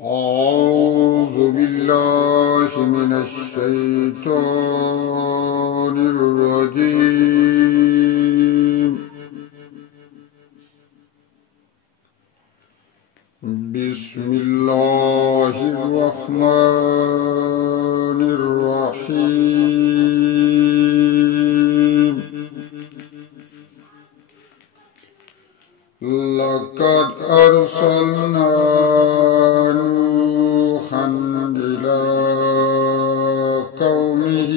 أعوذ بالله من الشيطان الرجيم. بسم الله الرحمن الرحيم. لقد أرسلنا نوحا إلى قومه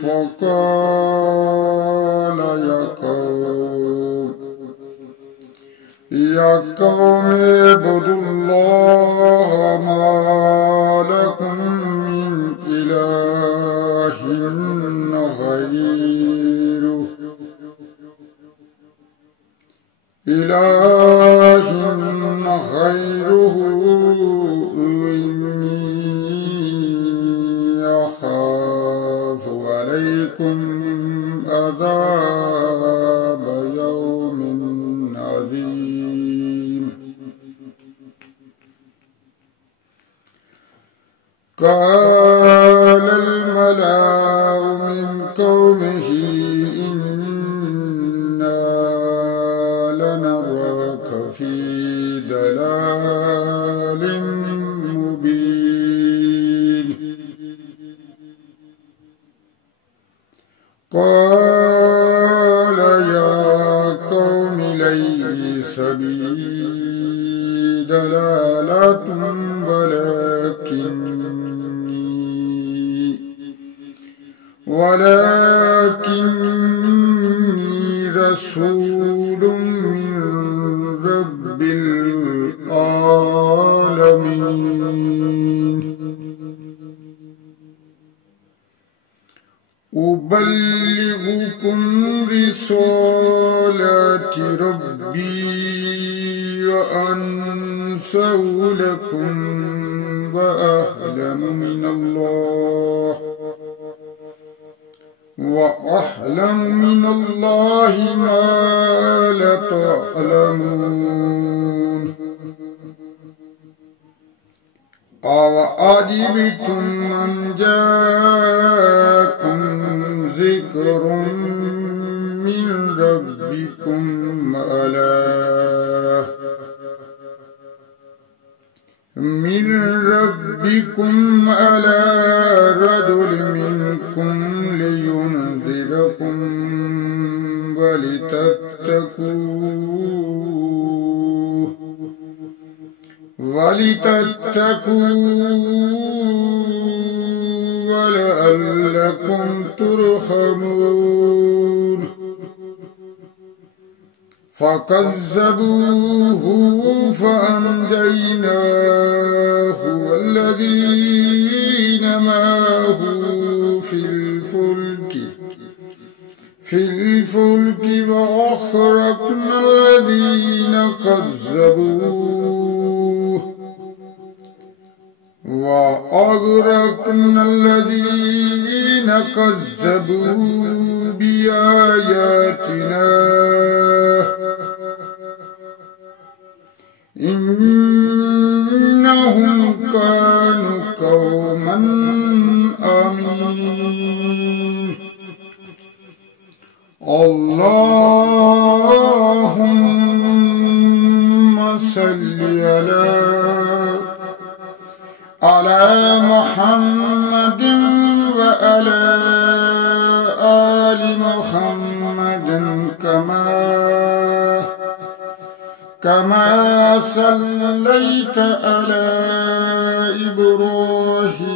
فقال يا قوم اعبدوا الله ما لكم من إله غيره إني أخاف عليكم عذاب يوم عظيم. قال الملأ من قومه إنا لنراك في ضلال مبين. قال يا قوم ليس بي ضلالة ولكني رسول من رب العالمين أبلغكم رسالات ربي وأنصح لكم وأعلم من الله ما لا تعلمون. أوعجبتم أن جاءكم ذكر من ربكم على رجل منكم لينذركم ولتتقوا ولعلكم ترحمون. فكذبوه فأنجيناه والذين معه في الفلك وأغرقنا الذين كذبوا بآياتنا إنهم كانوا قوما عمين. اللهم صل على محمد وعلى آل محمد كما صليت على إبراهيم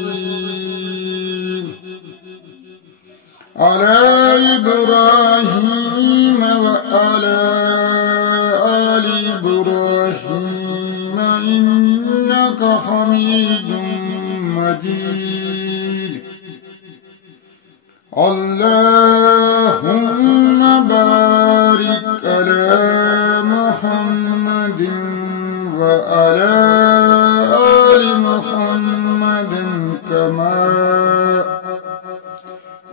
وعلى آل إبراهيم إنك حميد مجيد. اللهم بارك على محمد وعلى آل محمد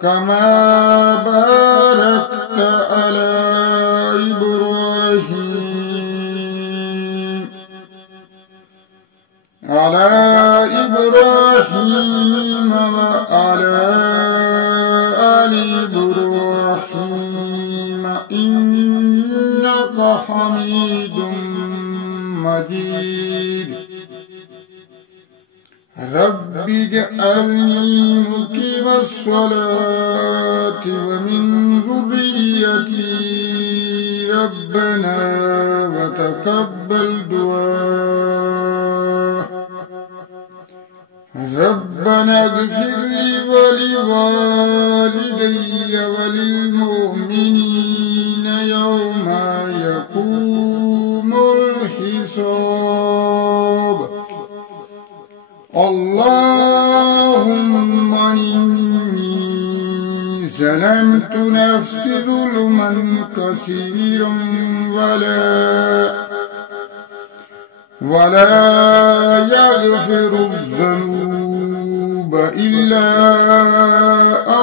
كما باركت على إبراهيم على إبراهيم وعلى آل إبراهيم إنك حميد مجيد رب اجعلني مقيم الصلاة ومن ذريتي ربنا وتقبل دعاء ربنا اغفر لي ولوالدي وللمؤمنين يوم يقوم الحساب اللهم إني ظلمت نفسي ظلما كثيرا ولا يغفر الذنوب إلا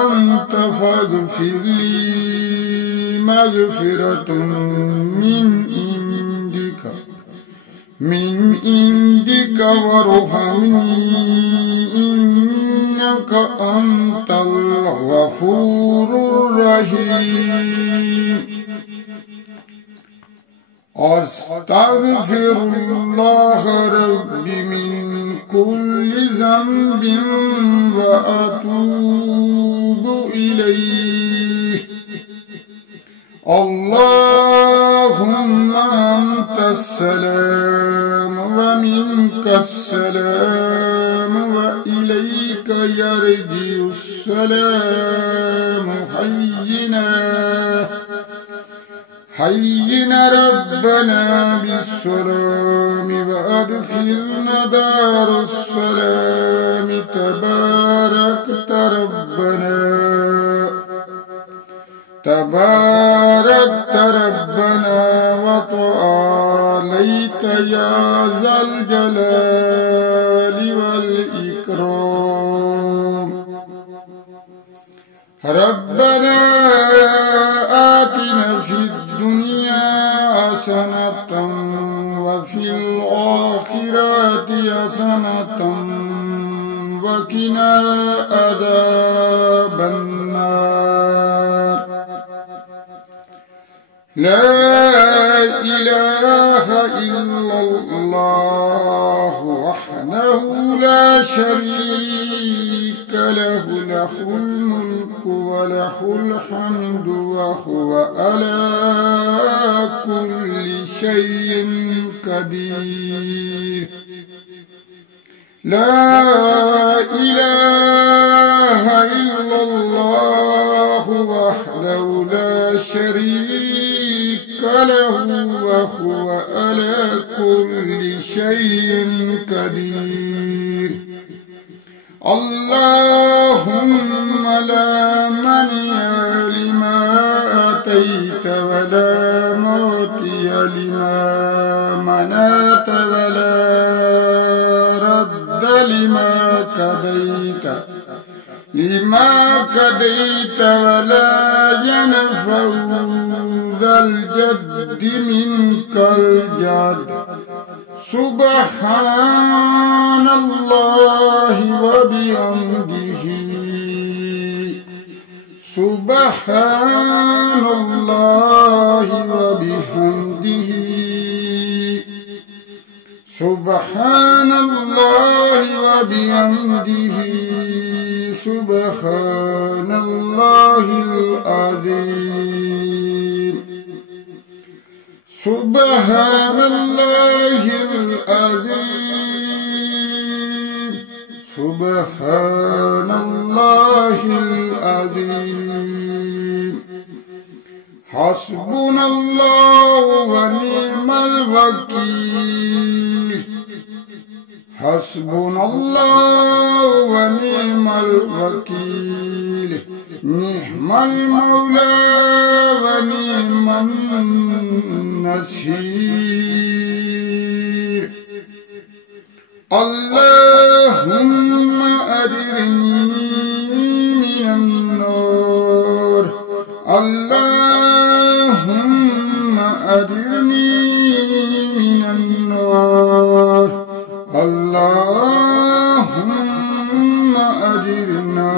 أنت فاغفر لي مغفرة من عندك وارحمني إنك أنت الغفور الرحيم أستغفر الله ربي من كل ذنب وأتوب إليه اللهم أنت السلام ومنك السلام وإليك يرجع السلام حينا ربنا بالسلام وأدخلنا دار السلام تباركت ربنا وتعاليت يا ذا الجلال والإكرام ربنا آتنا في الدنيا حسنة وفي الآخرة حسنة وقنا عذاب النار لا إله إلا الله وحده لا شريك له له الملك وله الحمد وهو على كل شيء قدير لا إله إلا الله وحده لا شريك له وهو على كل شيء قدير اللهم لا مانع لما أتيت ولا معطي لما منعت ولا رد لما قضيت ولا ينفع ذا الجد منك الجد سبحان الله وبحمده سبحان الله وبحمده سبحان الله وبحمده سبحان الله العظيم سبحان الله العظيم سبحان الله العظيم حسبنا الله ونعم الوكيل حسبنا الله ونعم الوكيل نعم المولى ونعم النصير اللهم أجرني من النار اللهم أجرني من النار اللهم أجرنا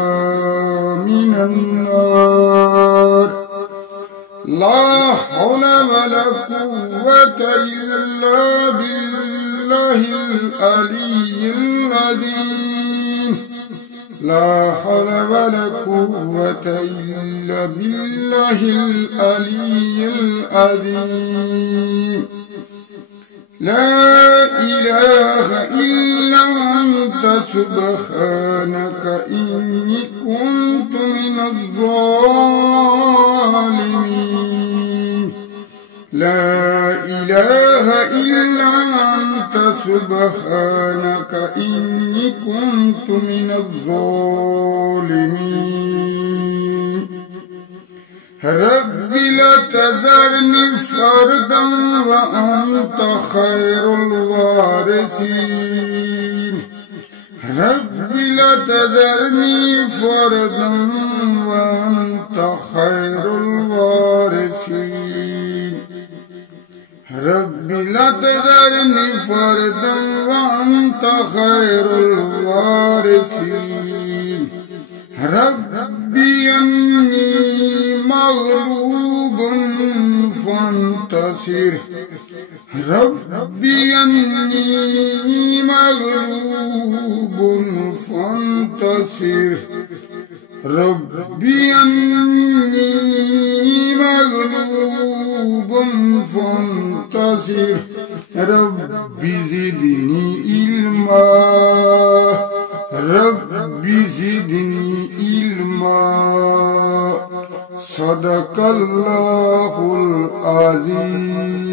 من النار. لا حول ولا قوة إلا بالله العلي العظيم. لا حول ولا قوة إلا بالله العلي العظيم. لا إله إلا أنت سبحانك إني كنت من الظالمين. لا إله إلا أنت سبحانك إني كنت من الظالمين. رب لا تذرني فردا وأنت خير الوارثين. رب لا تذرني فردا وأنت خير الوارثين. رب لا تذرني فردا وأنت خير الوارثين. ربي إني مغلوب فانتصر. ربي إني مغلوب فانتصر. ربي إني مغلوب فانتصر. ربي زدني علما. ربي زدني علما. صدق الله العظيم.